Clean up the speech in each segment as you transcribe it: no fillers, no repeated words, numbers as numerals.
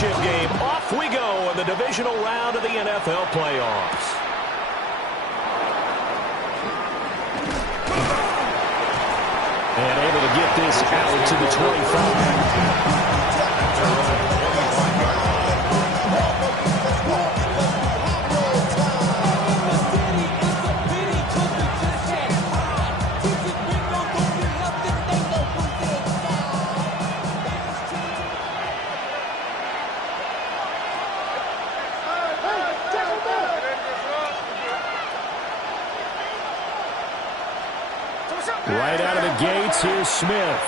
championship game. Off we go in the divisional round of the NFL playoffs. And able to get this out to the 25. Right out of the gates, here's Smith.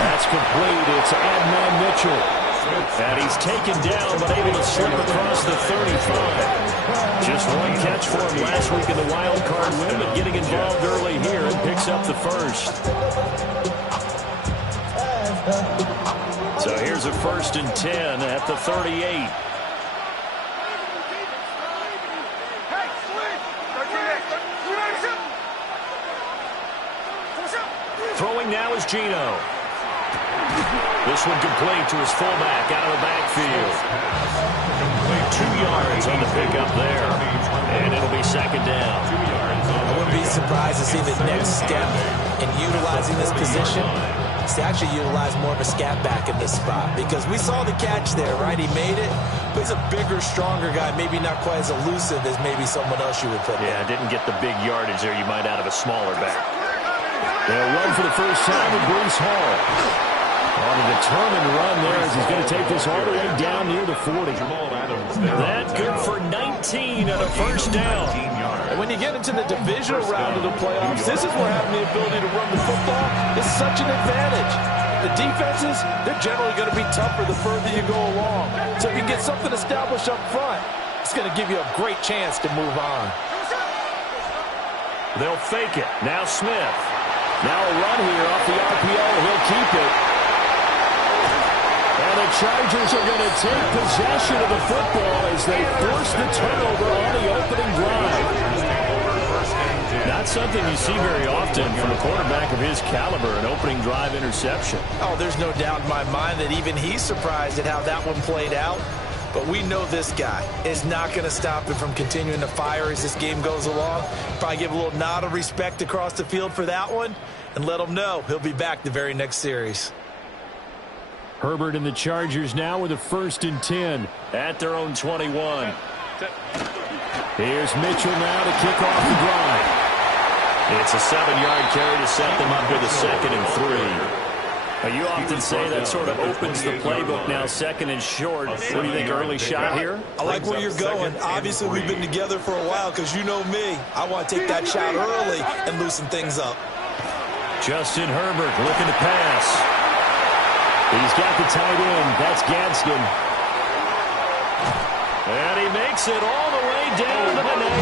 That's complete. It's Adnan Mitchell. And he's taken down, but able to slip across the 35. Just one catch for him last week in the wild card win, but getting involved early here and picks up the first. So here's a 1st and 10 at the 38. Throwing now is Geno. This one complete to his fullback out of the backfield. 2 yards on the pickup there. And it'll be 2nd down. I wouldn't be surprised to see the next step in utilizing this position is to actually utilize more of a scat back in this spot. Because we saw the catch there, right? He made it. But he's a bigger, stronger guy. Maybe not quite as elusive as maybe someone else you would put there. Yeah, didn't get the big yardage there you might out of a smaller back. They'll run for the first time with Breece Hall. On a determined run there as he's going to take this all the way down near the 40. That good for 19 and a 1st down. And when you get into the divisional round of the playoffs, this is where having the ability to run the football is such an advantage. The defenses, they're generally going to be tougher the further you go along. So if you get something established up front, it's going to give you a great chance to move on. They'll fake it. Now Smith. Now a run here off the RPO. He'll keep it. And the Chargers are going to take possession of the football as they force the turnover on the opening drive. Not something you see very often from a quarterback of his caliber, an opening drive interception. Oh, there's no doubt in my mind that even he's surprised at how that one played out. But we know this guy is not going to stop him from continuing to fire as this game goes along. Probably give a little nod of respect across the field for that one and let him know he'll be back the very next series. Herbert and the Chargers now with a 1st and 10 at their own 21. Here's Mitchell now to kick off the drive. It's a 7-yard carry to set them up with a 2nd and 3. You often say that sort of opens the playbook now, 2nd and short. What do you think, early shot here? I like where you're going. Obviously, we've been together for a while because you know me. I want to take that shot early and loosen things up. Justin Herbert looking to pass. He's got the tight end. That's Gadsden. And he makes it all the way down to the 19.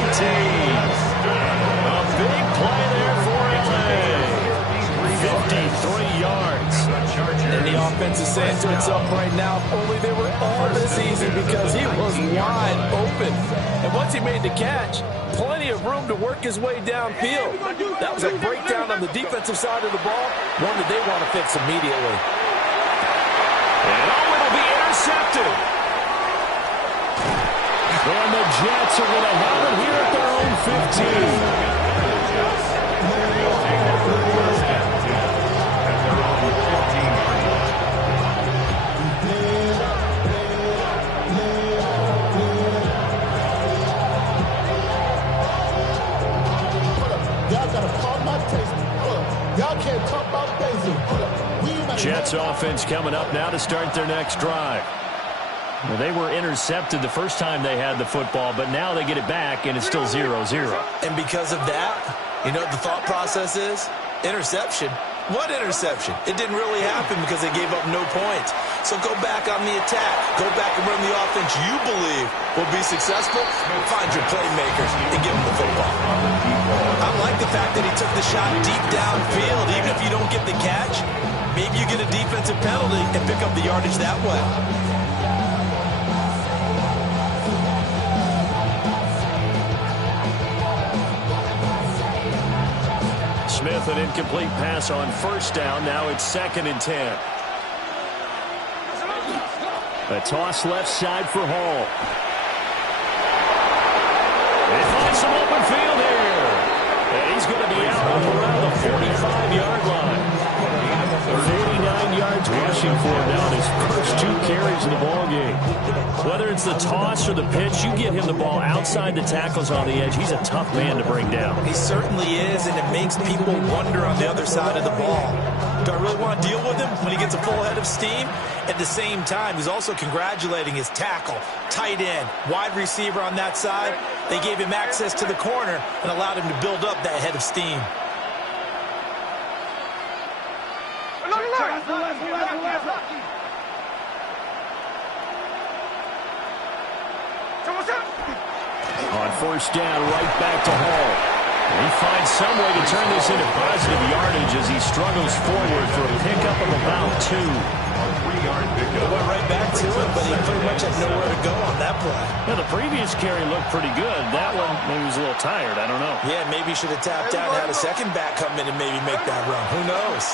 A big play there for LA. 53 yards. And the offense is saying to itself right now, if only they were all this easy because he was wide open. And once he made the catch, plenty of room to work his way downfield. That was a breakdown on the defensive side of the ball, one that they want to fix immediately. And it'll be intercepted. And the Jets are going to have it here at their own 15. Jets offense coming up now to start their next drive. Well, they were intercepted the first time they had the football, but now they get it back, and it's still 0-0. And because of that, you know what the thought process is? Interception. What interception? It didn't really happen because they gave up no points. So go back on the attack. Go back and run the offense you believe will be successful. Find your playmakers and give them the football. I like the fact that he took the shot deep downfield. Even if you don't get the catch, maybe you get a defensive penalty and pick up the yardage that way. Smith, an incomplete pass on 1st down. Now it's 2nd and 10. A toss left side for Hall. They find some open field here. And he's going to be out around the 45-yard line. 49 yards rushing for him now in his first 2 carries in the ballgame. Whether it's the toss or the pitch, you get him the ball outside the tackles on the edge. He's a tough man to bring down. He certainly is, and it makes people wonder on the other side of the ball. Do I really want to deal with him when he gets a full head of steam? At the same time, he's also congratulating his tackle, tight end, wide receiver on that side. They gave him access to the corner and allowed him to build up that head of steam. On first down, right back to Hall. He finds some way to turn this into positive yardage as he struggles forward for a pickup of about 2. Went right back to it, but he pretty much had nowhere to go on that play. Yeah, the previous carry looked pretty good. That one, maybe he was a little tired. I don't know. Yeah, maybe he should have tapped out and had a second back come in and maybe make that run. Who knows?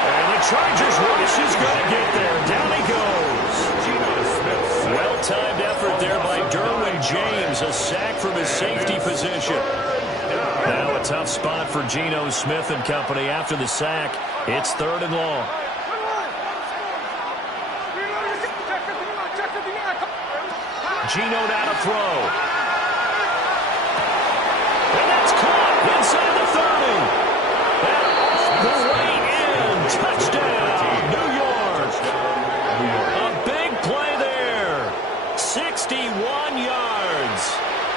And the Chargers rush is going to get there. Down he goes. Well-timed effort there by Derwin James. A sack from his safety position. Now a tough spot for Geno Smith and company after the sack. It's 3rd and long. Geno now to throw. And that's caught inside the 30. The way in. Touchdown, New York. A big play there. 61 yards.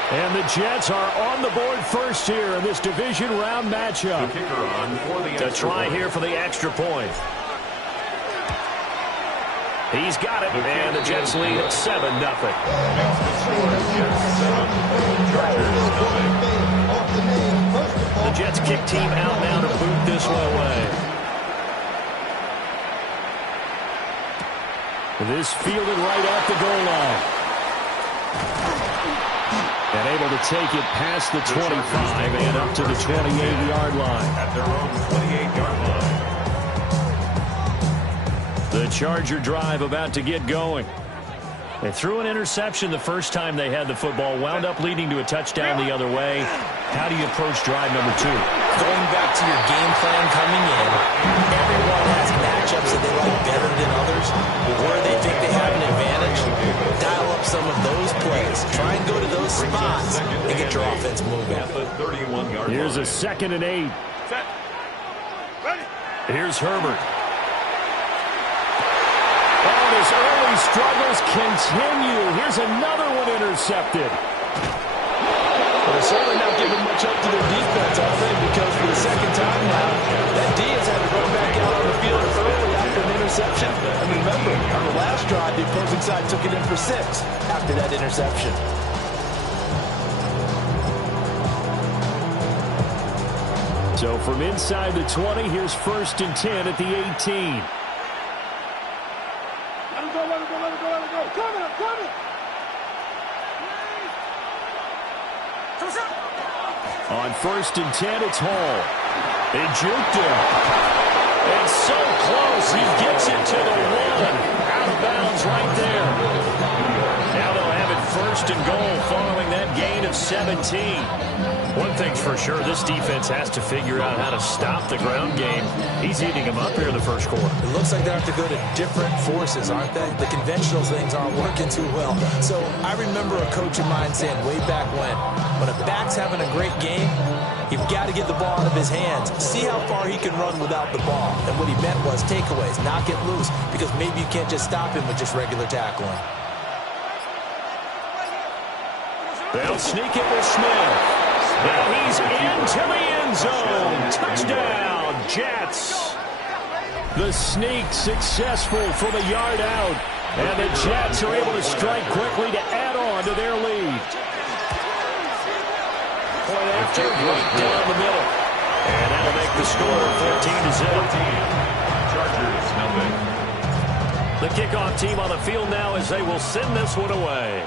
And the Jets are on the board first here in this division round matchup. To try here for the extra point. He's got it, and the Jets lead 7-0. The Jets kick team out now to boot this one away. This fielded right at the goal line. And able to take it past the 25 and up to the 28-yard line. At their own 28-yard line. The Charger drive about to get going. They threw an interception the first time they had the football, wound up leading to a touchdown the other way. How do you approach drive number 2? Going back to your game plan coming in, everyone has matchups that they like better than others, where they think they have an advantage. Dial up some of those plays. Try and go to those spots and get your offense moving. Here's a 2nd and 8. Here's Herbert. Oh, his early struggles continue. Here's another one intercepted. Well, they're certainly not giving much up to their defense, I think, because for the second time now, that D has had to run back out on the field early after an interception. And remember, on the last drive, the opposing side took it in for 6 after that interception. So from inside the 20, here's 1st and 10 at the 18. On 1st and 10, it's Hall. They juked him. And so close, he gets it to the 1. Out of bounds right there. Now they'll have it 1st and goal following that gain of 17. One thing's for sure, this defense has to figure out how to stop the ground game. He's eating them up here in the first quarter. It looks like they have to go to different forces, aren't they? The conventional things aren't working too well. So I remember a coach of mine saying way back when a back's having a great game, you've got to get the ball out of his hands. See how far he can run without the ball. And what he meant was takeaways, knock it loose, because maybe you can't just stop him with just regular tackling. They'll sneak it with Smith. Now he's into the end zone. Touchdown, Jets. The sneak successful from a yard out. And the Jets are able to strike quickly to add on to their lead. Point after, right down the middle. And that'll make the score 14-0. The kickoff team on the field now as they will send this one away.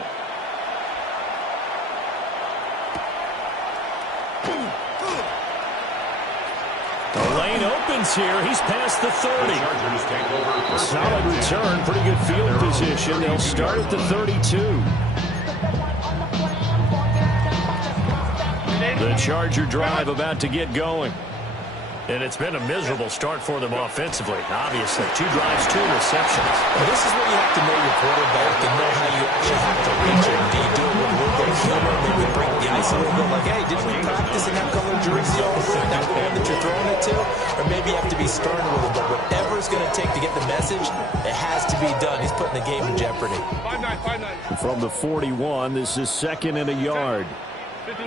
lane opens here. He's past the 30. A solid return, pretty good field position. They'll start at the 32. The Charger drive about to get going. And it's been a miserable start for them offensively. Obviously, 2 drives, 2 receptions. Well, this is where you have to know your quarterback and know how you actually have to reach him. Do you do it with a little bit of humor, maybe break the ice a little bit, like, hey, didn't we practice in that color jersey all the time? Not the one that you're throwing it to? Or maybe you have to be stern a little bit. Whatever it's going to take to get the message, it has to be done. He's putting the game in jeopardy. 5-9. From the 41, this is 2nd and a yard. 59.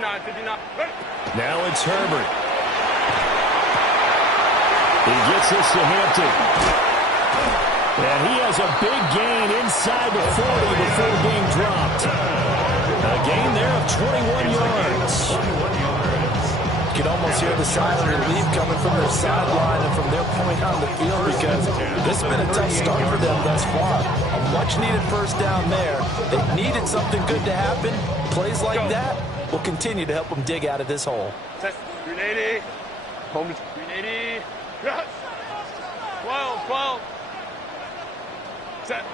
Now it's Herbert. He gets this to Hampton. And he has a big gain inside the 40 before being dropped. A gain there of 21 yards. You can almost hear the sigh of relief coming from their sideline and from their point on the field, because this has been a tough start for them thus far. A much-needed first down there. They needed something good to happen. Plays like that will continue to help them dig out of this hole. 380. Home 380. 12. Set.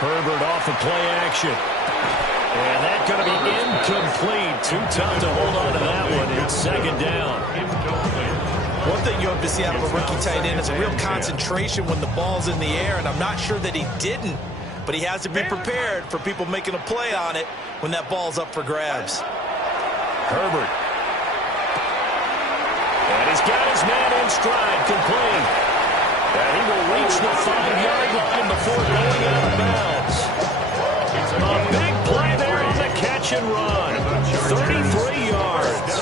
Herbert off of play action. And that's going to be incomplete. Too tough to hold on to that one. It's 2nd down. One thing you hope to see out of a rookie tight end is a real concentration when the ball's in the air, and I'm not sure that he didn't, but he has to be prepared for people making a play on it when that ball's up for grabs. Herbert. And he's got his man in stride, complete. And he will reach the 5-yard line before going out of bounds. A big play there on the catch and run. 33 yards.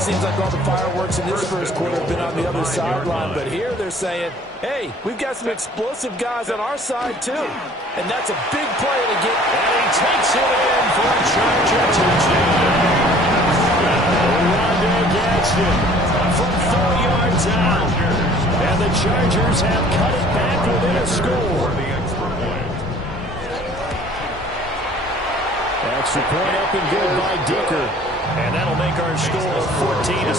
Seems like all the fireworks in this first quarter have been on the other sideline, but here they're saying, hey, we've got some explosive guys on our side too. And that's a big play to get. And he takes it in for a Charger touchdown. Rondé Gadsden from 4 yards out. And the Chargers have cut it back within a score. Extra point up and good by Dicker. And that'll make our score 14-7.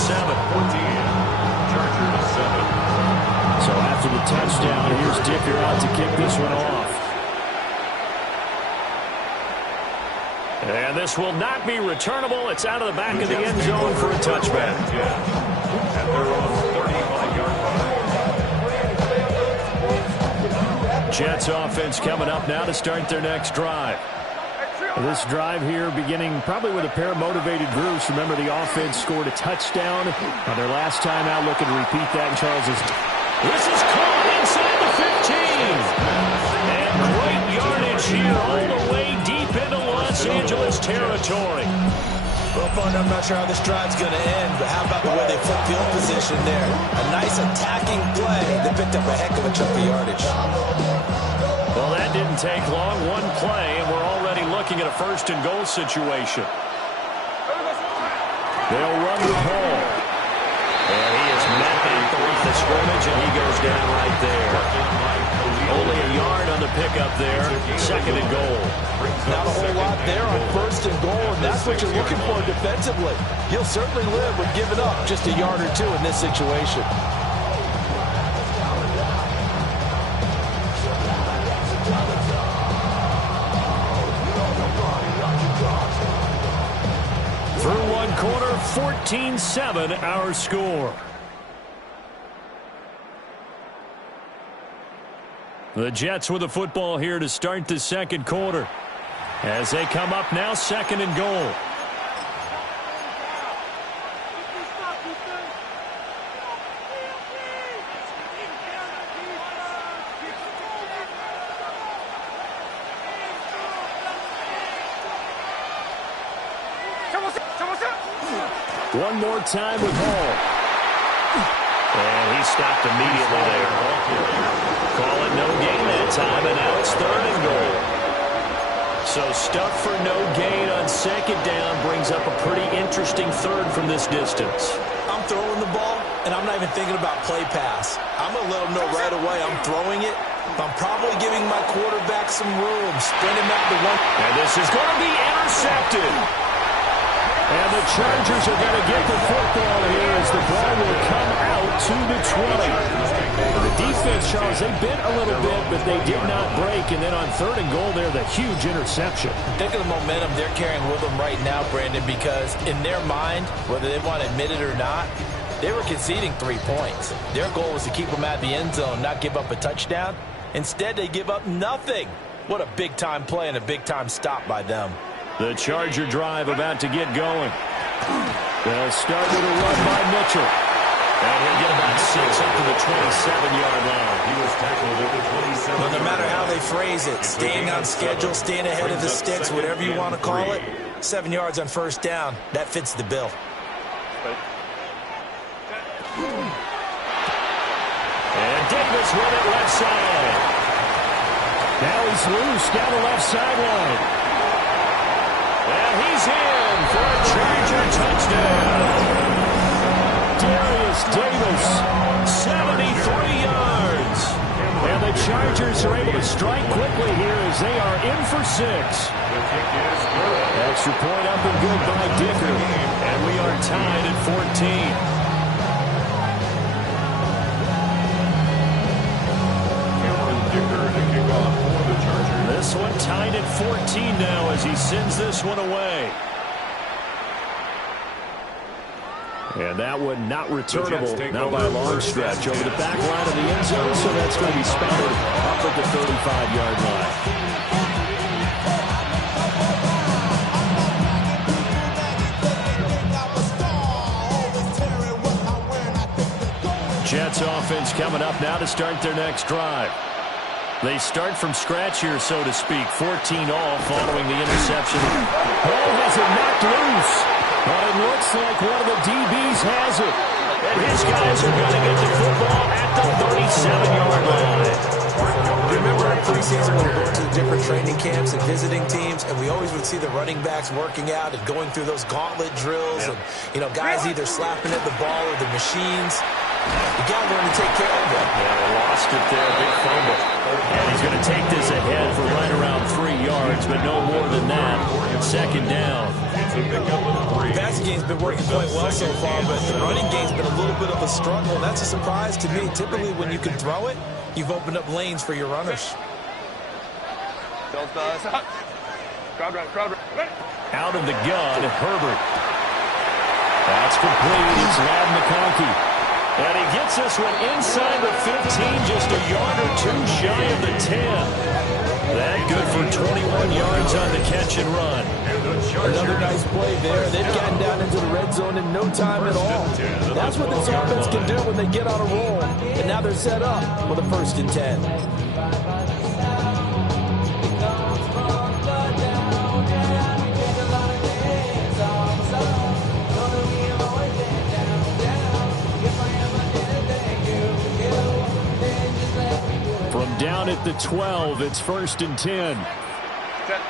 So after the touchdown, here's Dicker out to kick this one off. And this will not be returnable. It's out of the back of the end zone for a touchback. Jets offense coming up now to start their next drive. This drive here beginning probably with a pair of motivated groups. Remember, the offense scored a touchdown on their last time out, looking to repeat that in Charles's. This is caught inside the 15. And great yardage here all the way deep into Los Angeles territory. Well, partner, I'm not sure how this drive's going to end, but how about the way they flip field position there? A nice attacking play. They picked up a heck of a chunk of yardage. Well, that didn't take long. One play, and we're already looking at a 1st and goal situation. They'll run with Hall. And he is met at the scrimmage, and he goes down right there. Only a yard on the pickup there. 2nd and goal. Not a whole lot there on 1st and goal, and that's what you're looking for defensively. You'll certainly live with giving up just a yard or two in this situation. Through one quarter, 14-7 our score. The Jets with the football here to start the 2nd quarter. As they come up now, 2nd and goal. One more time with Hall. And he stopped immediately there. Call it no gain that time, and now it's 3rd and goal. So stuff for no gain on 2nd down brings up a pretty interesting 3rd from this distance. I'm throwing the ball, and I'm not even thinking about play pass. I'm going to let them know right away I'm throwing it. I'm probably giving my quarterback some room, spread him out to one. And this is going to be intercepted. And the Chargers are going to get the football here as the ball will come out to the 20. The defense, Charles, they bit a little bit, but they did not break. And then on 3rd and goal there, the huge interception. Think of the momentum they're carrying with them right now, Brandon, because in their mind, whether they want to admit it or not, they were conceding 3 points. Their goal was to keep them at the end zone, not give up a touchdown. Instead, they give up nothing. What a big-time play and a big-time stop by them. The Charger drive about to get going. They'll start with a run by Mitchell. And he'll get about 6 up to the 27-yard line. He was tackled at the 27. Well, no matter how they phrase it, staying on schedule, staying ahead of the sticks, whatever you want to call it, 7 yards on 1st down, that fits the bill. And Davis with it left side. Now he's loose down the left sideline. And he's in for a Charger touchdown. Darius Davis, 73 yards. And the Chargers are able to strike quickly here as they are in for 6. Extra point up and good by Dicker. And we are tied at 14. This one tied at 14 now as he sends this one away. And that one not returnable, not by a long stretch, over the back line of the end zone, so that's going to be spotted up at the 35-yard line. Jets offense coming up now to start their next drive. They start from scratch here, so to speak. 14 all following the interception. Ball has it knocked loose. But it looks like one of the DBs has it. And his guys are going to get the football at the 37-yard line. Remember in preseason when we were going to the different training camps and visiting teams, and we always would see the running backs working out and going through those gauntlet drills, and guys either slapping at the ball or the machines. You got to learn to take care of them. Yeah, they lost it there, big fumble. And he's going to take this ahead for right around 3 yards, but no more than that. 2nd down. The passing game's been working quite well so far, but the running game's been a little bit of a struggle. That's a surprise to me. Typically, when you can throw it, you've opened up lanes for your runners. Out of the gun, Herbert. That's complete. It's Ladd McConkey. And he gets this one inside the 15, just a yard or 2 shy of the 10. That good for 21 yards on the catch and run. Another nice play there. They've gotten down into the red zone in no time at all. That's what this offense can do when they get on a roll. And now they're set up with a 1st and 10. From down at the 12, it's 1st and 10. Set.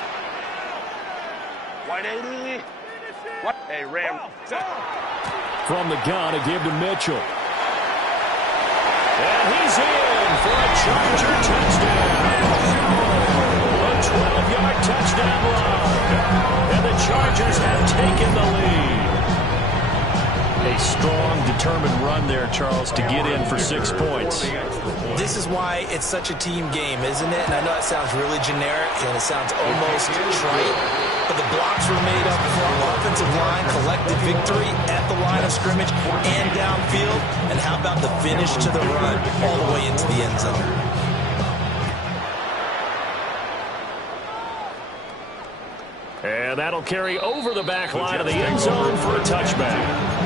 180. Hey, Ram. Set. From the gun, a give to Mitchell. And he's in for a Charger touchdown. A 12-yard touchdown run. And the Chargers have taken the lead. A strong, determined run there, Charles, to get in for 6 points. This is why it's such a team game, isn't it? And I know it sounds really generic and it sounds almost trite, but the blocks were made up front. Offensive line collected victory at the line of scrimmage and downfield. And how about the finish to the run all the way into the end zone? And that'll carry over the back line of the end zone for a touchback.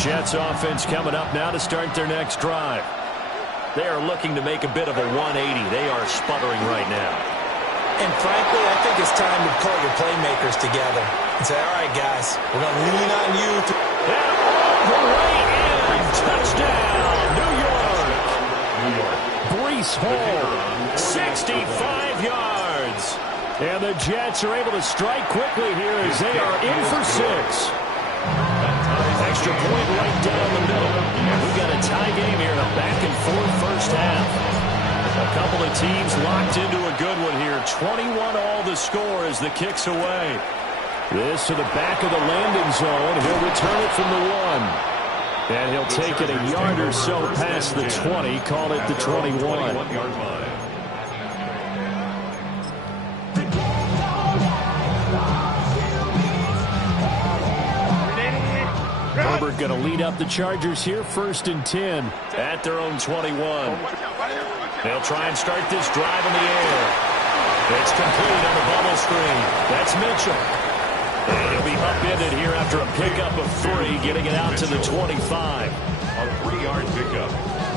Jets offense coming up now to start their next drive. They are looking to make a bit of a 180. They are sputtering right now. And frankly, I think it's time to call your playmakers together and say, all right, guys, we're going to lean on you. And all the way in. Touchdown, New York. Breece Hall, 65 yards. And the Jets are able to strike quickly here as they are in for 6. Extra point right down the middle. We got a a tie game here in a back-and-forth first half. A couple of teams locked into a good one here. 21 all the score as the kick's away. This to the back of the landing zone. He'll return it from the 1. And he'll take it a yard or so past the 20. Call it the 21. Herbert going to lead up the Chargers here, 1st and 10 at their own 21. They'll try and start this drive in the air. It's complete on the bubble screen. That's Mitchell. And he'll be upended here after a pickup of 3, getting it out to the 25. A 3-yard pickup.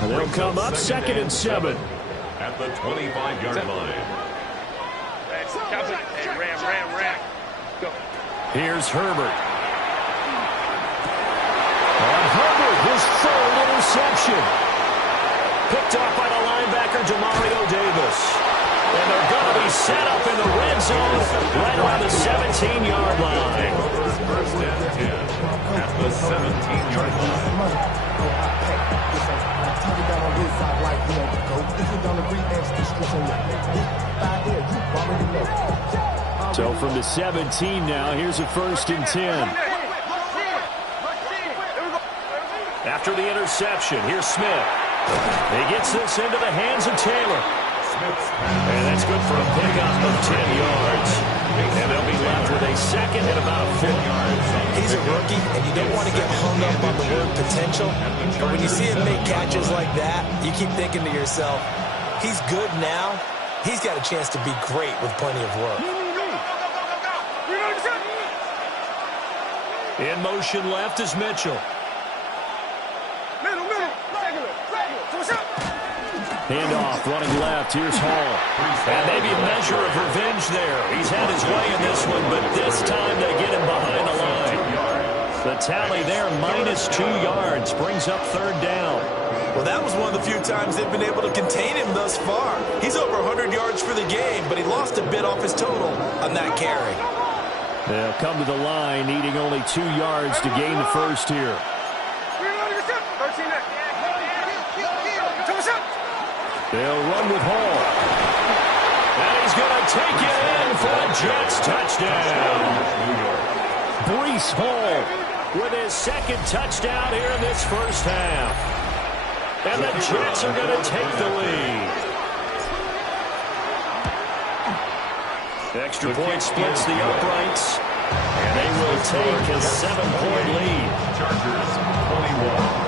They'll come up 2nd and 7. At the 25-yard line. Ram. Go. Here's Herbert. And Herbert, his 3rd interception. Picked off by the linebacker, Demario Davis. And they're going to be set up in the red zone right around the 17-yard line. First and 10 at the 17-yard line. So from the 17 now, here's a 1st and 10. After the interception, here's Smith. He gets this into the hands of Taylor. And that's good for a pickup of 10 yards. And they'll be left with a 2nd and about 4 yards. He's a rookie, and you don't want to get hung up on the word potential. But when you see him make catches like that, you keep thinking to yourself, he's good now. He's got a chance to be great with plenty of work. In motion left is Mitchell. Handoff, running left. Here's Hall. And maybe a measure of revenge there. He's had his way in this one, but this time they get him behind the line. The tally there, -2 yards, brings up 3rd down. Well, that was one of the few times they've been able to contain him thus far. He's over 100 yards for the game, but he lost a bit off his total on that carry. They'll come to the line, needing only 2 yards to gain the 1st here. They'll run with Hall. And he's going to take it in for a Jets touchdown. Breece Hall with his 2nd touchdown here in this first half. And the Jets are going to take the lead. Extra point splits the uprights. And they will take a 7-point lead. Chargers 21.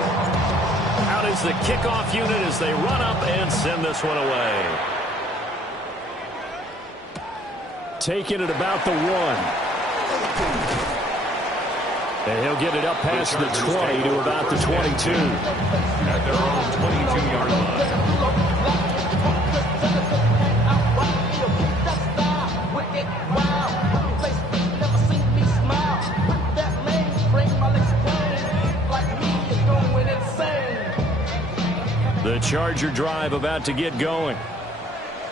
Out is the kickoff unit as they run up and send this one away. Taking it about the 1. And he'll get it up past the 20 to about the 22. At their own 22-yard line. The Charger drive about to get going.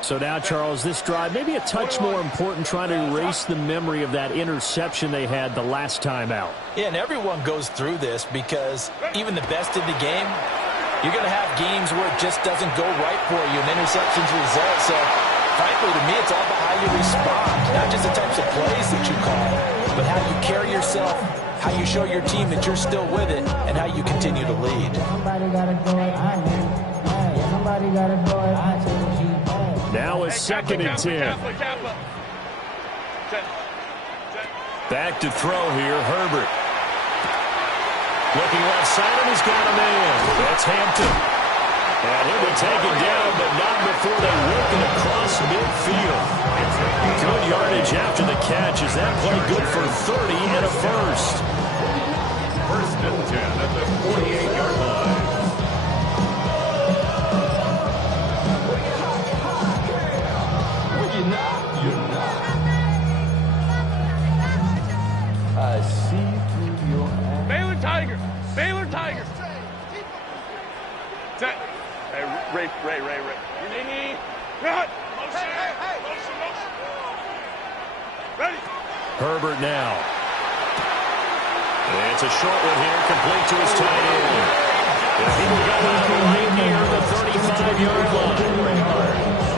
So now, Charles, this drive maybe a touch more important, trying to erase the memory of that interception they had the last time out. Yeah, and everyone goes through this because even the best in the game, you're going to have games where it just doesn't go right for you, and interceptions result. So, frankly, to me, it's all about how you respond, not just the types of plays that you call, but how you carry yourself, how you show your team that you're still with it, and how you continue to lead. Somebody gotta do it, I do. Somebody gotta do it, I do. Now a 2nd and 10. Back to throw here, Herbert. Looking left side, and he's got a man. That's Hampton. And he'll be taken down, but not before they work it across midfield. Good yardage after the catch. Is that play good for 30 and a 1st? 1st and 10 at the 48-yard line. I see through your eyes. Baylor Tigers. Baylor Tigers. Hey, Ray. Cut. Motion. Ready. Herbert now. It's a short one here, complete to his tight end. If he will go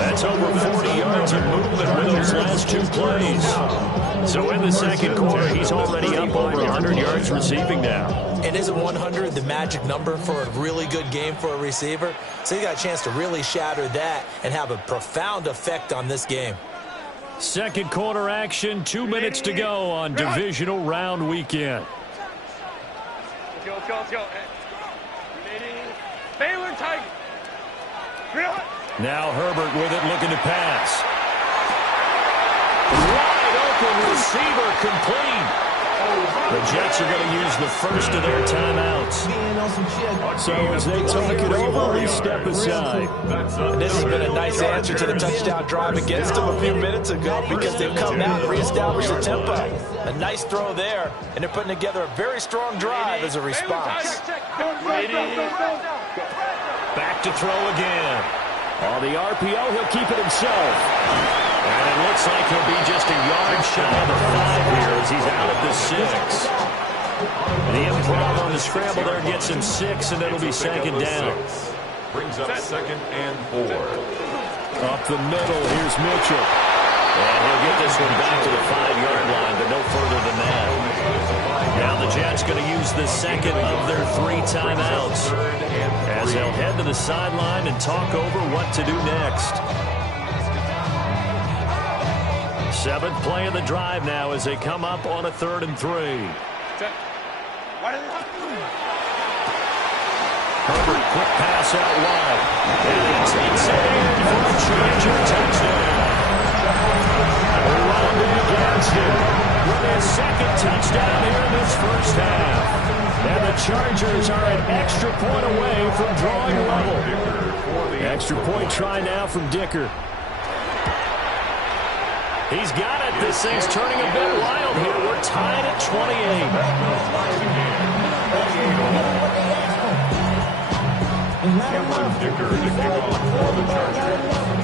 That's over 40 yards of movement with those last 2 plays. So in the second quarter, he's already up over 100 yards receiving now. And isn't 100 the magic number for a really good game for a receiver? So he got a chance to really shatter that and have a profound effect on this game. Second quarter action, 2 minutes to go on divisional round weekend. Let's go. Baylor Tigers. Now Herbert with it, looking to pass. Wide open receiver, complete. The Jets are going to use the first of their timeouts. So as they talk it over, we step aside. And this has been a nice answer to the touchdown drive against them a few minutes ago because they've come out and reestablished the tempo. A nice throw there, and they're putting together a very strong drive as a response. Back to throw again. On the RPO, he'll keep it himself. And it looks like he'll be just a yard shy of the 5 here as he's out at the 6. The improv on the scramble there gets him 6, and it'll be second down. Brings up 2nd and 4. Up the middle, here's Mitchell. And he'll get this one back to the 5-yard line, but no further than that. Now the Jets going to use the second of their 3 timeouts as they'll head to the sideline and talk over what to do next. 7th play of the drive now as they come up on a 3rd and 3. Herbert, quick pass out wide. And he takes it in for a Charger touchdown. Rondé Gadsden with his 2nd touchdown here in this first half. And the Chargers are an extra point away from drawing level. Extra point try now from Dicker. He's got it. This thing's turning a bit wild here. We're tied at 28.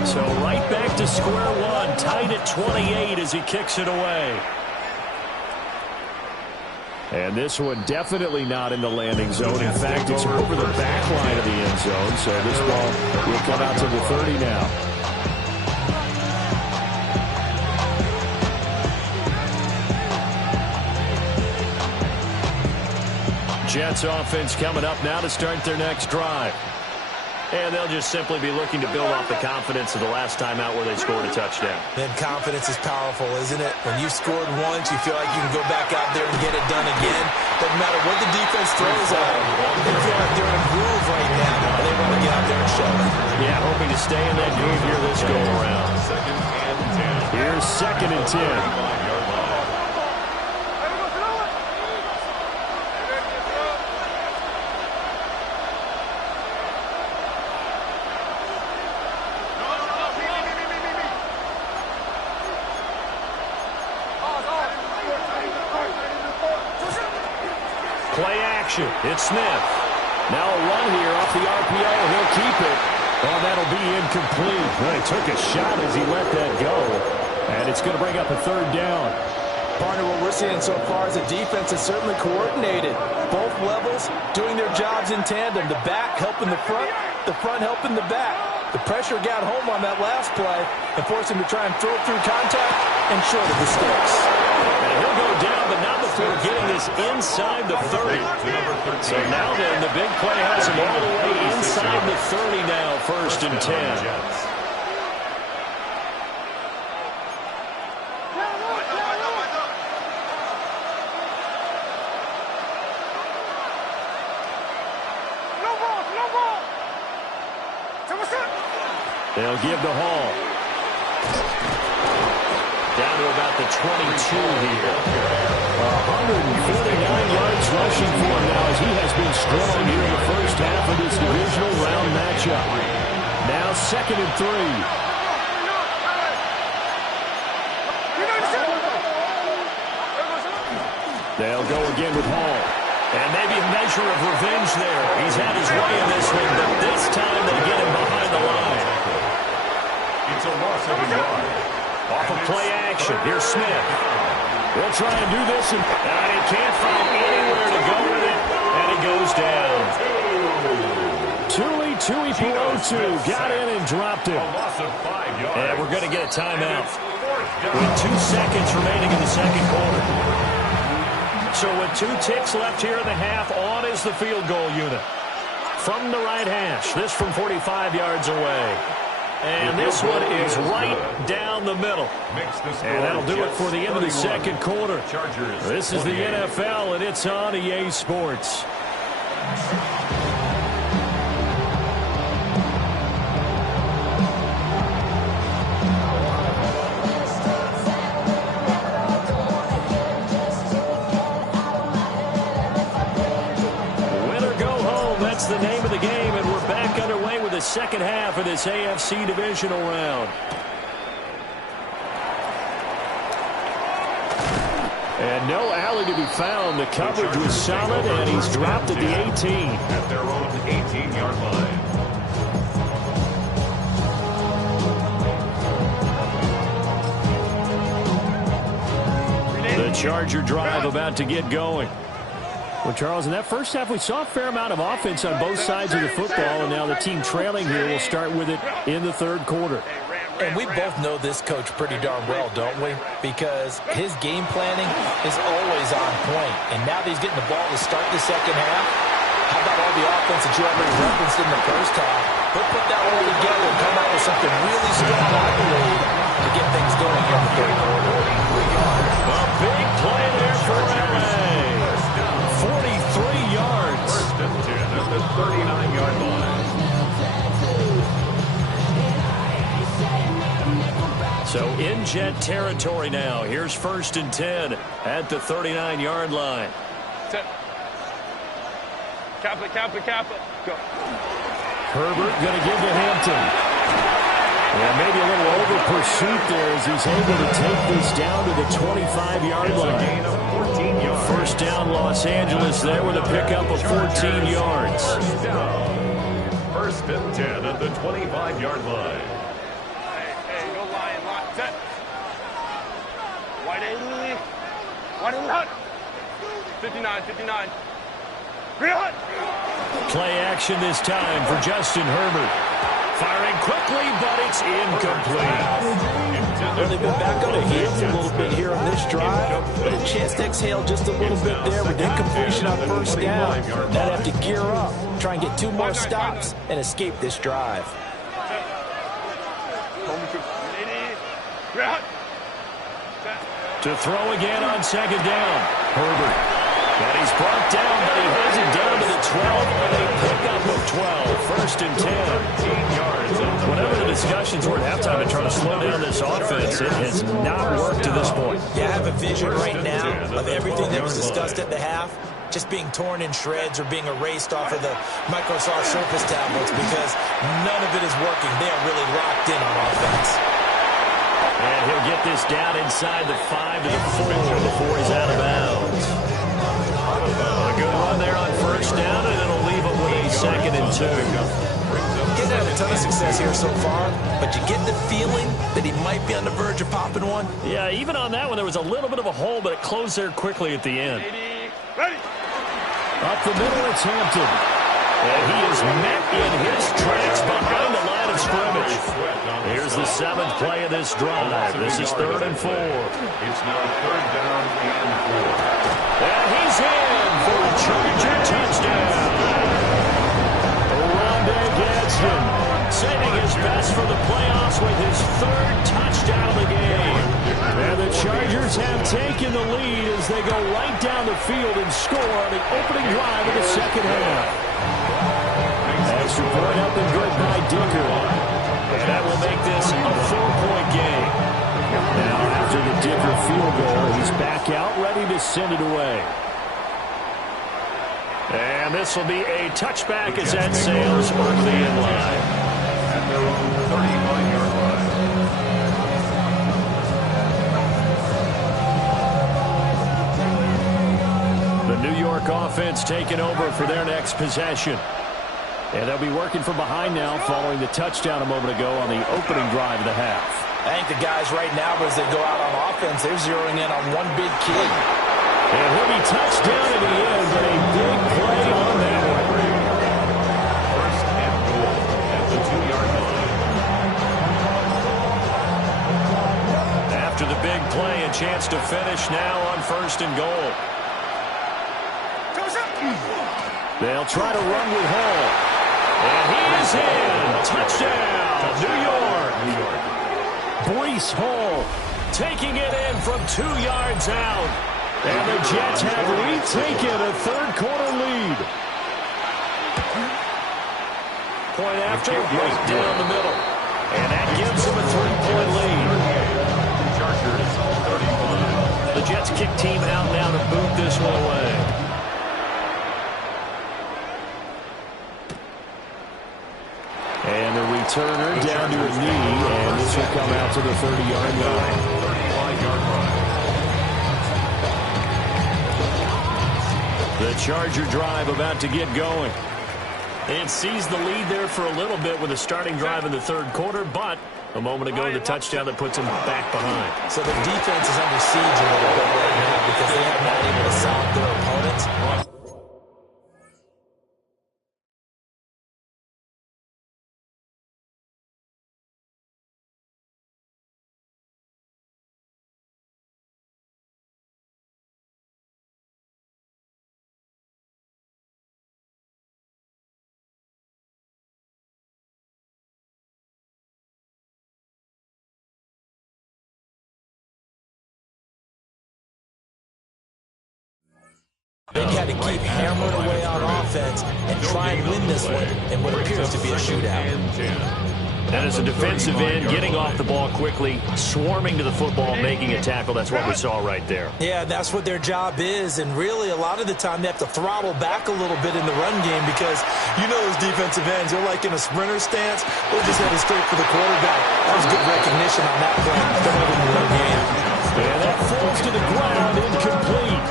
So right back to square one, tied at 28 as he kicks it away. And this one definitely not in the landing zone. In fact, it's over the back line of the end zone. So this ball will come out to the 30 now. Jets offense coming up now to start their next drive. And they'll just simply be looking to build off the confidence of the last time out where they scored a touchdown. Then confidence is powerful, isn't it? When you scored once, you feel like you can go back out there and get it done again. Doesn't matter what the defense throws at them. They feel like they're in a groove right now, and they want to get out there and show it. Yeah, hoping to stay in that groove here this go-around. Here's 2nd and 10. Play action. It's Smith. Now a run here off the RPO. He'll keep it. Oh, that'll be incomplete. Well, he took a shot as he let that go. And it's going to bring up a 3rd down. Partner, what we're seeing so far is the defense is certainly coordinated. Both levels doing their jobs in tandem. The back helping the front helping the back. The pressure got home on that last play and forced him to try and throw it through contact and short of the sticks. And he'll go down, but not before getting this inside the 30. So now then, the big play has him all the way inside the 30 now, 1st and 10. They'll give to Hall. Down to about the 22 here. 149 yards rushing for him now as he has been strong here in the first half of this divisional round matchup. Now 2nd and 3. They'll go again with Hall. And maybe a measure of revenge there. He's had his way in this one, but this time they get him behind the line. It's a loss of a yard. Off of play action. Here's Smith. They'll try and do this, and he can't find anywhere to go with it, and he goes down. Tuli Tuipulotu got in and dropped him. A loss of 5 yards. And we're going to get a timeout With with 2 seconds remaining in the second quarter. So with 2 ticks left here in the half, on is the field goal unit. From the right hash, this from 45 yards away. And this one is right down the middle. And that'll do it for the end of the second quarter. This is the NFL, and it's on EA Sports. That's the name of the game, and we're back underway with the second half of this AFC divisional round. And no alley to be found. The coverage was solid, and he's dropped at the 18. At their own 18-yard line. The Charger drive about to get going. Well, Charles, in that first half, we saw a fair amount of offense on both sides of the football, and now the team trailing here will start with it in the third quarter. And we both know this coach pretty darn well, don't we? Because his game planning is always on point. And now that he's getting the ball to start the second half, how about all the offense that you already referenced in the first half? He'll put that all together and come out with something really strong, I believe, to get things going here in the third quarter. A big play there for LA. 43 yards. First and 10 at the 39-yard line. So in Jet territory now. Here's first and 10 at the 39-yard line. Cap it. Go. Herbert going to give to Hampton. Yeah, maybe a little over pursuit there as he's able to take this down to the 25-yard line. A gain of 14 yards. First down, Los Angeles there with a pickup of 14 yards. First down. First and 10 at the 25-yard line. Hey, go line, set. Wide hut. 59. Real hut. Play action this time for Justin Herbert. Firing quickly, but it's incomplete. Well, they've been back on their heels a little bit here on this drive, but a chance to exhale just a little bit there with incompletion on first down. Now they have to gear up, try and get 2 more stops, and escape this drive. To throw again on second down. Herbert. And he's brought down, but he has it down to the 12 on a pickup of 12. First and 10. Whatever the discussions were at halftime to try to slow down this offense, it has not worked to this point. Yeah, I have a vision right now of everything that was discussed at the half just being torn in shreds or being erased off of the Microsoft Surface tablets because none of it is working. They are really locked in on offense. And he'll get this down inside the 5 to the 4 before he's out of bounds. A good run there on first down, and it'll leave him with a second and 2. He's had a ton of success here so far, but you get the feeling that he might be on the verge of popping one. Yeah, even on that one, there was a little bit of a hole, but it closed there quickly at the end. Ready. Up the middle, it's Hampton. And he is met in his tracks behind the line of scrimmage. Here's the 7th play of this drive. This is 3rd and 4. It's now 3rd down and 4. And he's in for a Charger touchdown. Rondé Gadsden saving his best for the playoffs with his 3rd touchdown of the game. And the Chargers have taken the lead as they go right down the field and score on the opening drive of the second half. Extra point up and good by Dicker. And that will make this a 4-point game. Now after the Dicker field goal, he's back out ready to send it away. And this will be a touchback as that sails over the end line. At their own 35-yard line. The New York offense taking over for their next possession. And they'll be working from behind now following the touchdown a moment ago on the opening drive of the half. I think the guys right now, as they go out on offense, they're zeroing in on one big key. And he'll be touched down at the end, but a big play on that one. First and goal. chance to finish now on 1st and goal. They'll try to run with Hall. And he is in. Touchdown, New York. Breece Hall taking it in from 2 yards out. And the Jets have retaken a third-quarter lead. Point after, right down the middle. And that gives them a 3-point lead. The Jets kick team out now to boot this one away. And the returner down to a knee, and this will come out to the 30-yard line. The Charger drive about to get going. It sees the lead there for a little bit with a starting drive in the third quarter, but a moment ago the touchdown that puts them back behind. So the defense is under siege a little bit right now because they have not able to stop their opponents. They had to keep hammering away on offense and try and win this one in what appears to be a shootout. And as a defensive end, getting off the ball quickly, swarming to the football, making a tackle, that's what we saw right there. Yeah, that's what their job is, and really a lot of the time they have to throttle back a little bit in the run game because you know those defensive ends, they're like in a sprinter stance, they're just headed straight for the quarterback. That was good recognition on that play. In the run game. And that falls to the ground, incomplete.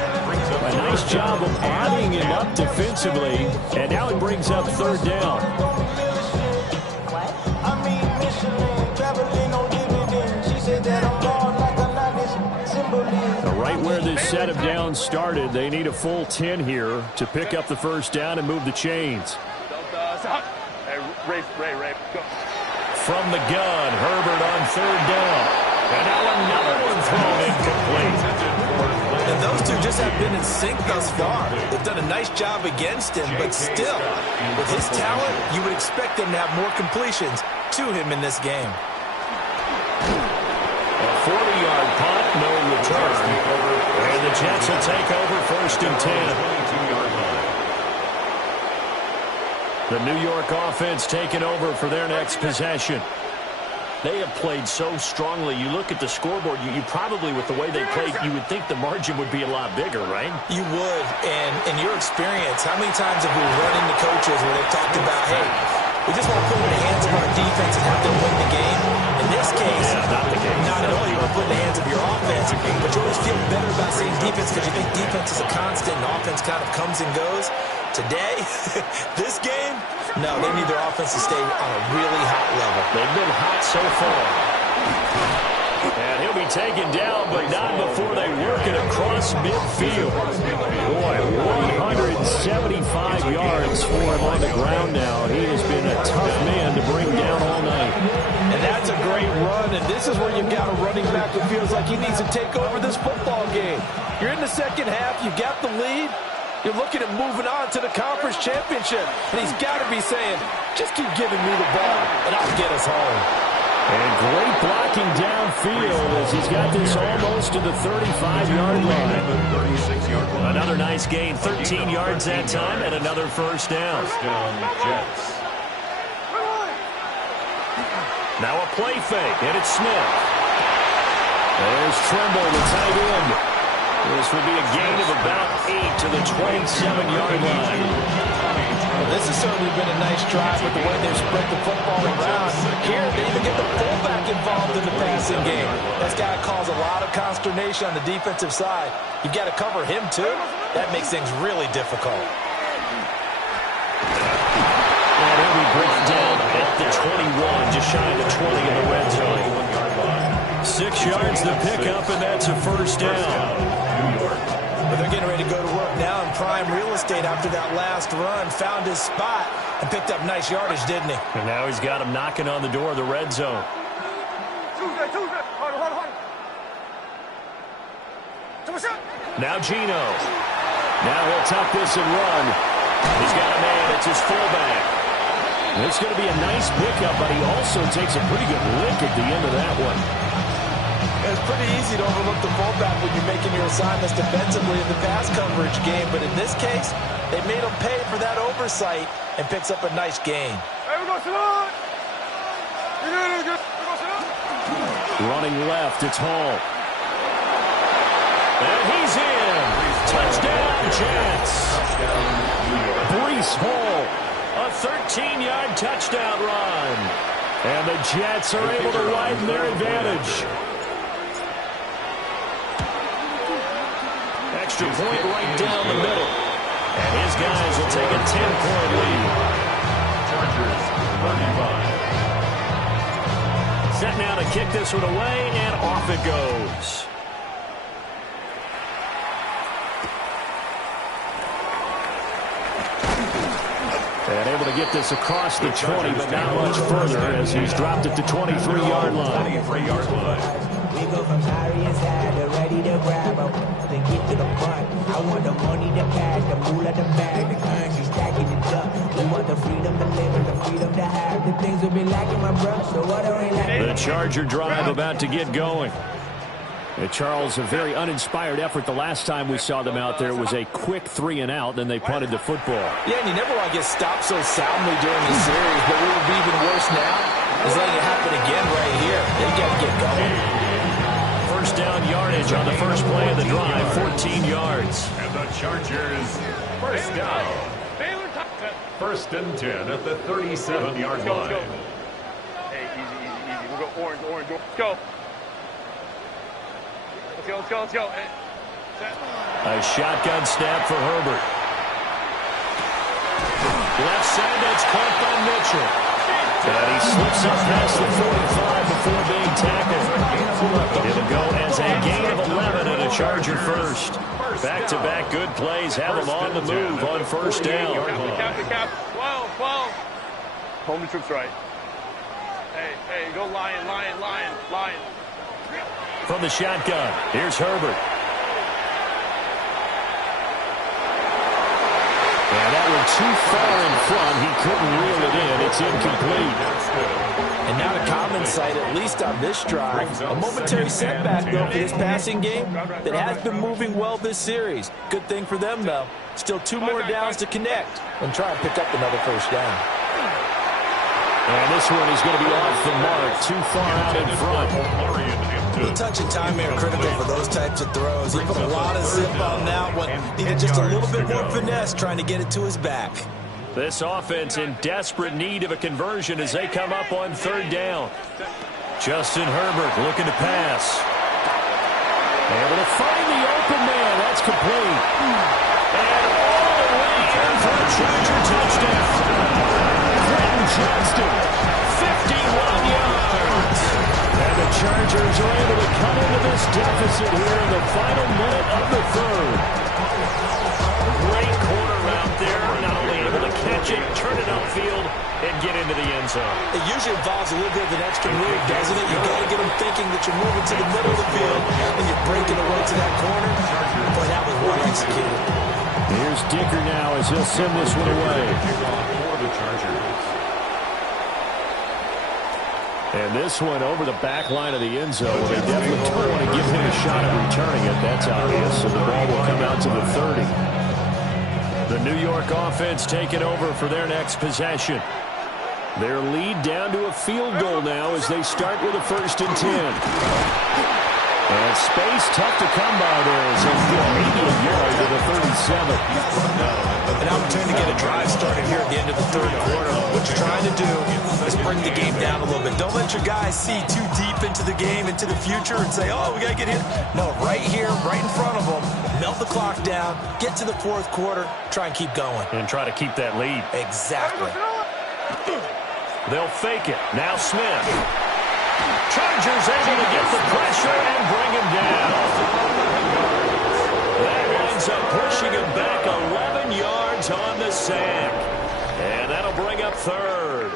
A nice job of bodying him up defensively, and now he brings up third down. Right where this set of downs started, they need a full 10 here to pick up the first down and move the chains. Ray, go. From the gun, Herbert on third down. And now another one thrown incomplete. And those two just have been in sync thus far. They've done a nice job against him, but still, with his talent, you would expect him to have more completions to him in this game. A 40-yard punt, no return. And the Jets will take over 1st and 10. The New York offense taking over for their next possession. They have played so strongly. You look at the scoreboard, you probably, with the way they played, you would think the margin would be a lot bigger, right? You would. And in your experience, how many times have we run into coaches where they've talked about, hey, we just want to put it in the hands of our defense and have them win the game? In this case, not the case. Not at all. You want to put it in the hands of your offense, but you always feel better about saying defense because you think defense is a constant and offense kind of comes and goes. Today, this game, no, they need their offense to stay on a really hot level. They've been hot so far. And he'll be taken down, but not before they work it across midfield. Boy, 175 yards for him on the ground now. He has been a tough man to bring down all night. And that's a great run, and this is where you've got a running back who feels like he needs to take over this football game. You're in the second half, you got the lead. You're looking at moving on to the conference championship. And he's got to be saying, just keep giving me the ball, and I'll get us home. And great blocking downfield as he's got this almost to the 35-yard line. Another nice gain, 13 yards that time, and another first down. Now a play fake, and it's Smith. There's Trimble, the tight end. This will be a gain of about 8 to the 27-yard line. Well, this has certainly been a nice drive with the way they've spread the football around. Here, they even get the fullback involved in the passing game. That's got to cause a lot of consternation on the defensive side. You've got to cover him, too. That makes things really difficult. And he'll be brought down at the 21, just shy of the 20 in the red zone. 6 yards the pickup, and that's a first down. But they're getting ready to go to work now in prime real estate after that last run. Found his spot and picked up nice yardage, didn't he? And now he's got him knocking on the door of the red zone. Now Gino. Now he'll tuck this and run. He's got a man. It's his fullback. It's going to be a nice pickup, but he also takes a pretty good lick at the end of that one. It's pretty easy to overlook the fullback when you're making your assignments defensively in the pass coverage game, but in this case, they made him pay for that oversight and picks up a nice gain. Running left, it's Hall. And he's in. Touchdown, Jets. Breece Hall, a 13-yard touchdown run. And the Jets are able to widen their advantage. Extra point right down the middle. And his guys will take a 10-point lead. Chargers, 35. Set now to kick this one away, and off it goes. And able to get this across the 20, but not much further as he's dropped it to 23-yard line. 23-yard line. We go from sorry inside to ready to grab up, then get to the front. I want the money, the cash, the moolah, the bag, the currency, stacking it up. We want the freedom to live and the freedom to have. The things will be lacking, my bro, so what are we lacking? The Charger drive about to get going. And Charles, a very uninspired effort the last time we saw them out there. It was a quick 3-and-out, then they punted the football. Yeah, and you never want to get stopped so soundly during the series, but what would be even worse now is letting it happen again right here. They got to get going. First down yardage on the first play of the drive, 14 yards. And the Chargers, first down. First and 10 at the 37-yard line. Hey, easy. We'll go orange. Let's go. Let's go. Hey, A shotgun snap for Herbert. Left side, that's caught by Mitchell. And he slips up past the 45 before being tackled. It'll go as a gain of 11 and a Charger first. Back-to-back good plays have them on the move on first down. Cap. 12. Home the troops right. Hey, go Lion. From the shotgun, here's Herbert. And that one too far in front. He couldn't reel it in. It's incomplete. And now to common sight, at least on this drive. A momentary setback, though, for this passing game that has been moving well this series. Good thing for them, though. Still 2 more downs to connect and try and pick up another first down. And this one is going to be off the mark. Too far out in front. The touch and timing are critical for those types of throws. He put a lot of zip on that one. Needed just a little bit more finesse trying to get it to his back. This offense in desperate need of a conversion as they come up on third down. Justin Herbert looking to pass. Able to find the open man. That's complete. And all the way in for a Charger touchdown. Clinton Johnston, 51 yards. And the Chargers are able to cut into this deficit here in the final minute of the third. Great corner route there. Not only able to catch it, turn it upfield, and get into the end zone. It usually involves a little bit of an extra move, doesn't it? You've got to get them thinking that you're moving to the middle of the field and you're breaking away to that corner. Boy, that was well executed. Here's Dicker now as he'll send this one away. And this one over the back line of the end zone. They definitely don't want to give him a shot at returning it. That's obvious. So the ball will come out to the 30. The New York offense taking over for their next possession. Their lead down to a field goal now as they start with a 1st and 10. And space tough to come by there as he'll get 80 yards to the 37. An opportunity to get a drive started here at the end of the third quarter. What you're trying to do is bring the game down a little bit. Don't let your guys see too deep into the game, into the future, and say, oh, we got to get here. No, right here, right in front of them, melt the clock down, get to the fourth quarter, try and keep going. And try to keep that lead. Exactly. They'll fake it. Now Smith. Chargers able to get the pressure and bring him down. That winds up pushing him back 11 yards on the sack. And that'll bring up third.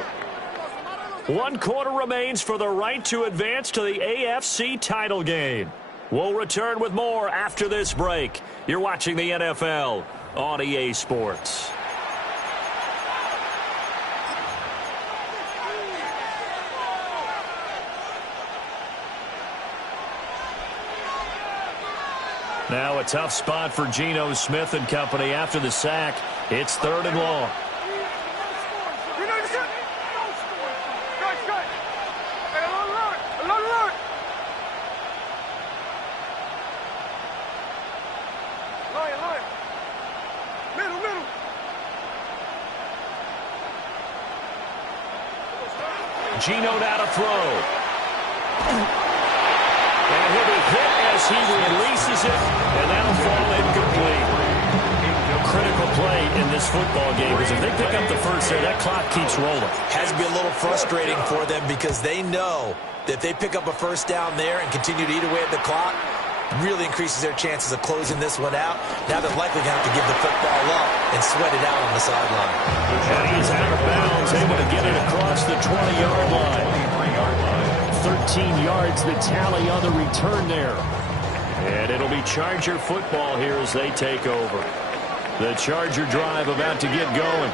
1 quarter remains for the right to advance to the AFC title game. We'll return with more after this break. You're watching the NFL on EA Sports. Now a tough spot for Geno Smith and company after the sack. It's 3rd and long. Geno now to throw. And he'll be hit as he releases it, and that'll fall incomplete. Critical play in this football game, because if they pick up the first there, that clock keeps rolling. Has to be a little frustrating for them because they know that if they pick up a first down there and continue to eat away at the clock, really increases their chances of closing this one out. Now they're likely going to have to give the football up and sweat it out on the sideline. And he's out of bounds, able to get it across the 20-yard line. 13 yards, the tally on the return there. And it'll be Charger football here as they take over. The Charger drive about to get going.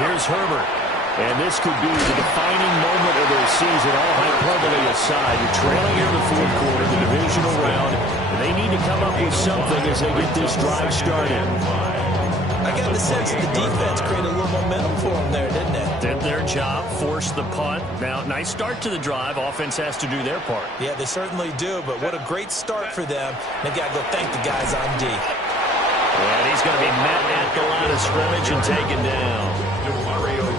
Here's Herbert. And this could be the defining moment of their season, all hyperbole aside. You're trailing in the 4th quarter, the divisional round, and they need to come up with something as they get this drive started. I got the sense that the defense created a little momentum for them there, didn't it? Did their job, forced the punt. Now, nice start to the drive. Offense has to do their part. Yeah, they certainly do, but what a great start for them. They've got to go thank the guys on D. And he's going to be met at the line of scrimmage and taken down.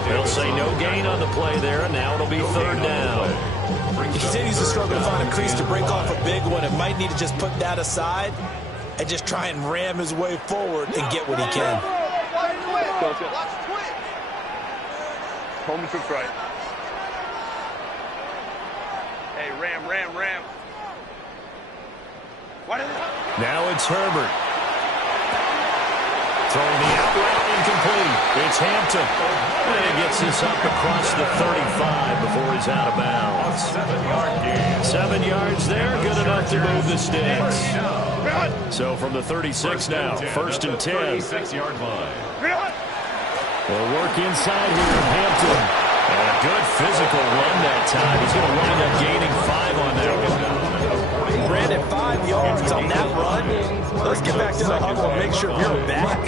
They'll say no gain on the play there, and now it'll be 3rd down. He continues to struggle to find a crease to break off a big one and might need to just put that aside and just try and ram his way forward and get what he can. Home troops right. Hey, ram. Now it's Herbert. Throwing the out route incomplete. It's Hampton. And he gets this up across the 35 before he's out of bounds. 7 yards there, good enough to move the sticks. So from the 36 now, 1st and 10. 36-yard line. They'll work inside here of Hampton. And a good physical run that time. He's going to wind up gaining 5 on that one. Ran it 5 yards on that run. Let's get back to the huddle and make sure you're back.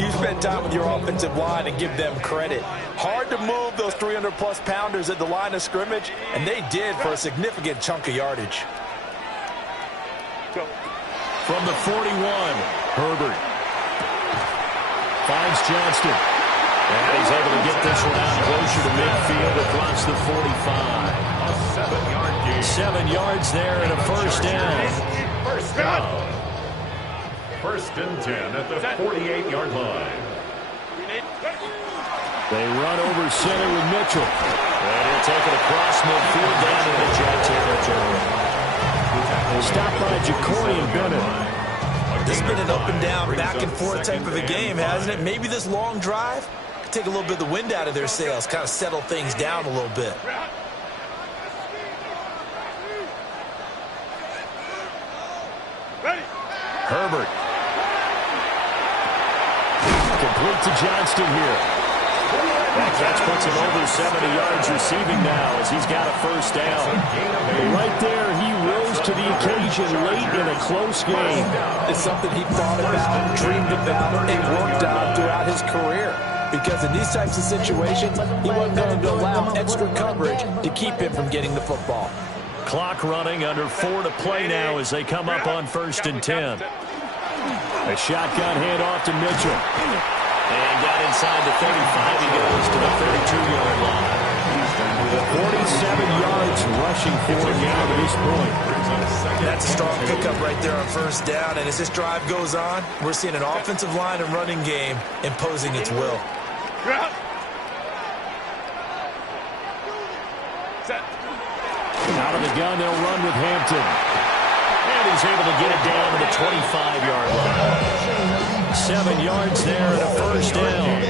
You spend time with your offensive line and give them credit. Hard to move those 300-plus pounders at the line of scrimmage, and they did for a significant chunk of yardage. From the 41, Herbert finds Johnston. And he's able to get this one out closer to midfield across the 45. 7-yard gain. 7 yards there and a 1st down. First down. 1st and 10 at the 48-yard line. They run over center with Mitchell. And he'll take it across midfield down into Jet territory. Stopped by Jacorian Bennett. This has been an up and down, back and forth type of a game, hasn't it? Maybe this long drive could take a little bit of the wind out of their sails, kind of settle things down a little bit. Herbert. Complete to Johnston here. That catch puts him over 70 yards receiving now as he's got a 1st down. Right there, he rose to the occasion late in a close game. It's something he thought about, dreamed about, and worked on throughout his career. Because in these types of situations, he wasn't going to allow extra coverage to keep him from getting the football. Clock running, under 4 to play now as they come up on 1st and 10. A shotgun handoff to Mitchell. And got inside the 35. He goes to the 32-yard line. 47 yards rushing for him now to this point. That's a strong pickup right there on 1st down. And as this drive goes on, we're seeing an offensive line and running game imposing its will. Out of the gun, they'll run with Hampton. And he's able to get it down to the 25-yard line. 7 yards there and a 1st down.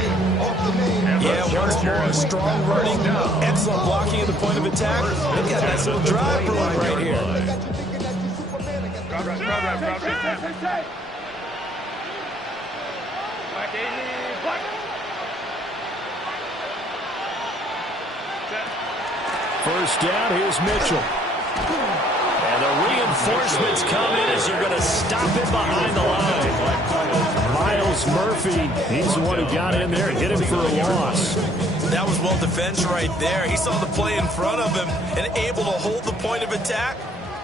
Yeah, once more, strong running, excellent blocking at the point of attack. They've got a nice little drive brewing right here. Crowd right, crowd right, crowd right. Black 80, black. First down, here's Mitchell. And the reinforcements come in as they're going to stop him behind the line. Miles Murphy, he's the one who got in there and hit him for a loss. That was well defense right there. He saw the play in front of him and able to hold the point of attack.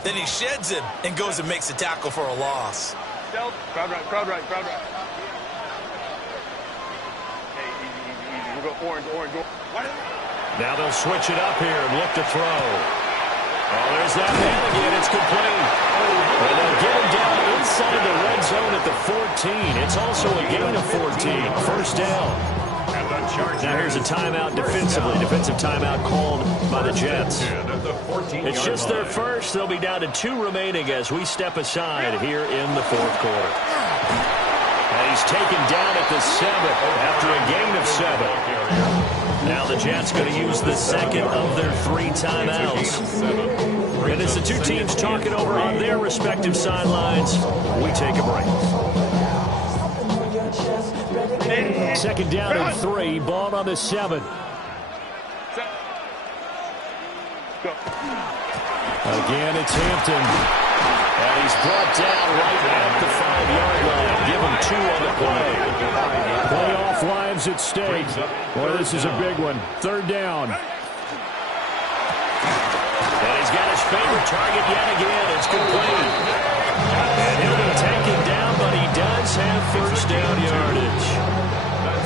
Then he sheds him and goes and makes a tackle for a loss. Crowd right, crowd right, crowd right. Hey, easy. We'll go orange. Now they'll switch it up here and look to throw. Oh, there's that man again. It's complete. And they'll get him down inside the red zone at the 14. It's also a gain of 14. First down. Now here's a timeout defensively. Defensive timeout called by the Jets. It's just their first. They'll be down to 2 remaining as we step aside here in the fourth quarter. And he's taken down at the 7 after a gain of 7. Now the Jets going to use the second of their 3 timeouts. And as the two teams talking over on their respective sidelines, we take a break. Second down and 3, ball on the 7. Again, it's Hampton. And he's brought down right at the 5-yard line. Give him 2 on the play. Playoff lives at stake. Boy, this is a big one. Third down. And he's got his favorite target yet again. It's complete. And he'll be taken down, but he does have first down yardage.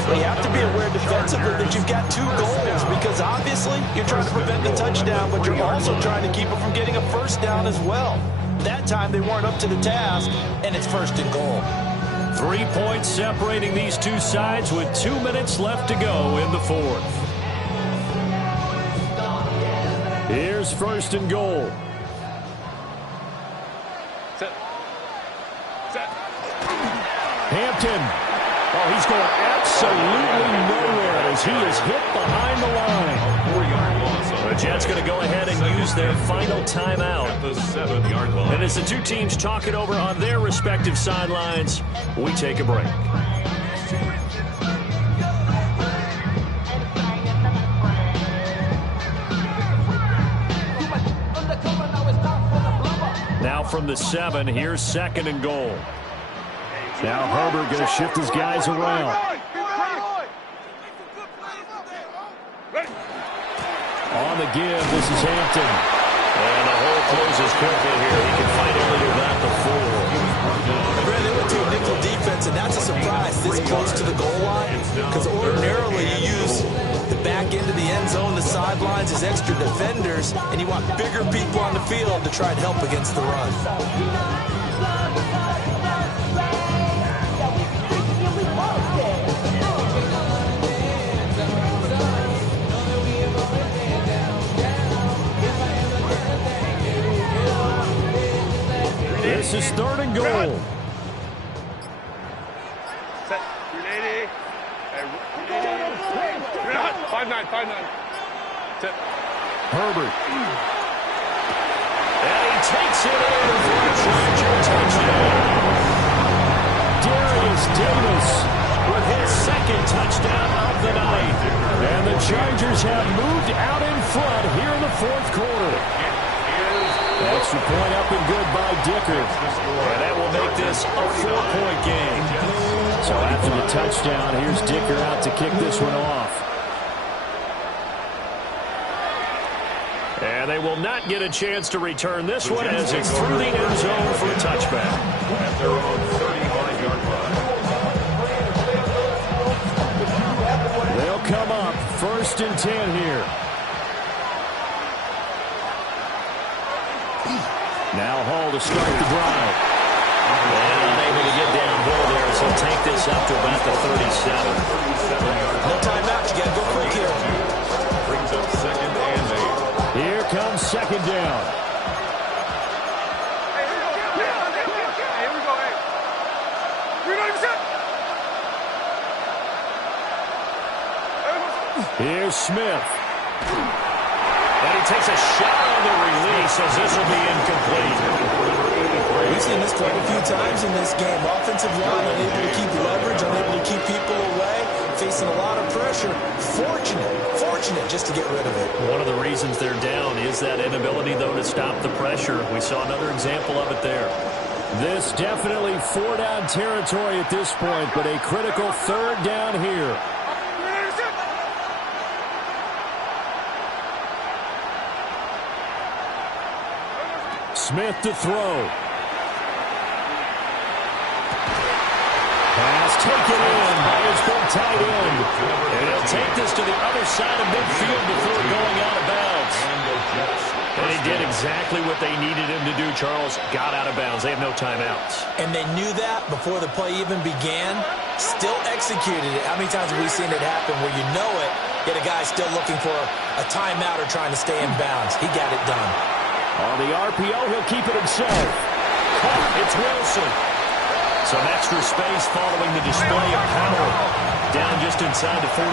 Well, you have to be aware defensively that you've got 2 goals because obviously you're trying to prevent the touchdown, but you're also trying to keep it from getting a first down as well. That time they weren't up to the task, and it's first and goal. 3 points separating these two sides with 2 minutes left to go in the fourth. Here's first and goal. Set. Hampton. Oh, he's going absolutely nowhere as he is hit behind the line. The Jets going to go ahead and use their final timeout. At the 7-yard line. And as the two teams talk it over on their respective sidelines, we take a break. Now from the 7, here's second and goal. Now Herbert going to shift his guys around. On the give, this is Hampton. And the hole closes quickly here. He can fight only about the 4. Brad, they went to a nickel defense, and that's a surprise this close to the goal line. Because ordinarily you use the back end of the end zone, the sidelines as extra defenders, and you want bigger people on the field to try and help against the run. This is third and goal. Set. 380. 5-9. Set. Herbert. And he takes it in for a Charger touchdown. Darius Davis with his second touchdown of the night. And the Chargers have moved out in front here in the fourth quarter. Extra point up and good by Dicker. And that will make this a 4-point game. So after the touchdown, here's Dicker out to kick this one off. And they will not get a chance to return this one as it's through the end zone for a touchback. At their own 35-yard line. They'll come up first and 10 here. Now Hall to start the drive. And unable to get downhill there as he'll take this up to about the 37. No timeout. You got to go quick here. Brings up second and 8. Here comes second down. Hey, here we go. Hey. We're not even set. Here's Smith. And he takes a shot on the release as this will be incomplete. We've seen this quite a few times in this game. Offensive line unable to keep leverage, unable to keep people away, facing a lot of pressure. Fortunate just to get rid of it. One of the reasons they're down is that inability, though, to stop the pressure. We saw another example of it there. This definitely 4-down territory at this point, but a critical 3rd down here. Smith to throw. Pass taken in by his big tight end. And he'll take this to the other side of midfield before going out of bounds. And he did exactly what they needed him to do, Charles. Got out of bounds. They have no timeouts. And they knew that before the play even began. Still executed it. How many times have we seen it happen where you know it, yet a guy's still looking for a timeout or trying to stay in bounds? He got it done. On the RPO, he'll keep it himself. It's Wilson. Some extra space following the display of power. Down just inside the 45.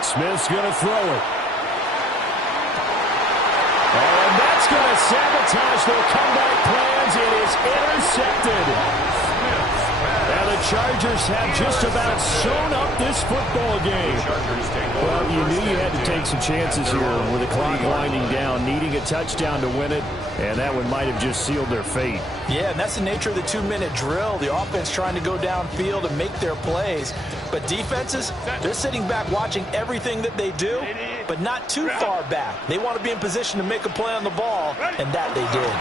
Smith's going to throw it. And that's going to sabotage their comeback plans. It is intercepted. And the Chargers have just about sewn up this football game. Well, you knew you had to take some chances here with the clock winding down, needing a touchdown to win it, and that one might have just sealed their fate. Yeah, and that's the nature of the 2-minute drill. The offense trying to go downfield and make their plays. But defenses, they're sitting back watching everything that they do, but not too far back. They want to be in position to make a play on the ball, and that they did.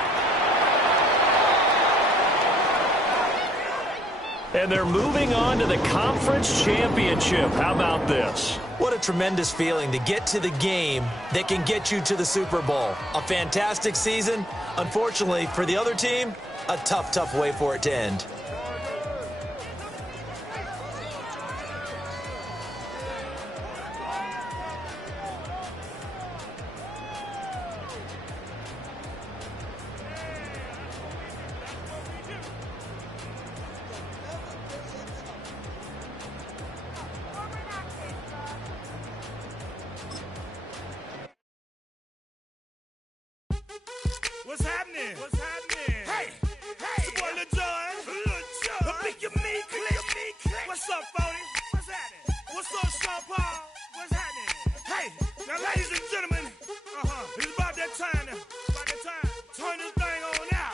And they're moving on to the conference championship. How about this? What a tremendous feeling to get to the game that can get you to the Super Bowl. A fantastic season. Unfortunately, for the other team, a tough way for it to end. What's happening? What's happening? Hey, hey, it's your boy Lil Jon. A big your meat click. What's up, 40? What's happening? What's up, Sean Paul? What's happening? Hey, now ladies and gentlemen, it's about that time now. About that time. Turn this thing on out.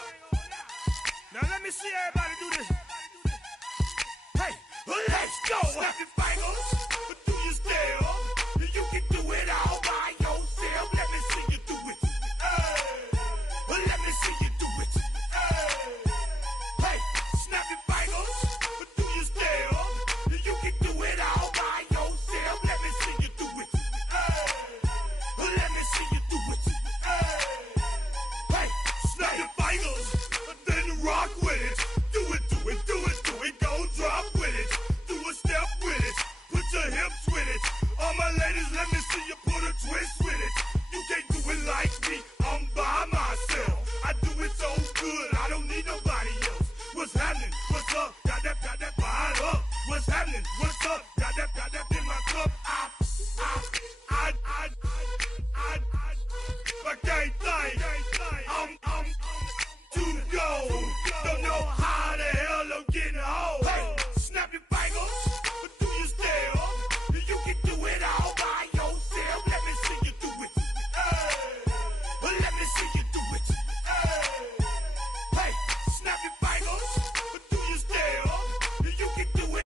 Now let me see everybody do this. Hey, let's go. Snap your fingers, do your step. You can do it all by yourself. Let me see you do it. Let me see you do it. Hey, snap your fingers, do your step. You can do it all by yourself. Let me see you do it. Let me see you do it. Hey, snap your fingers, then rock with it. Do it, do it, do it, do it. Go drop with it. Do a step with it. Put your hips with it. All my ladies, let me see you put a twist with it. You can't do it like me. I'm by myself. I do it so good, I don't need nobody else. What's happening? What's up? Got that fired up. What's happening? What's up?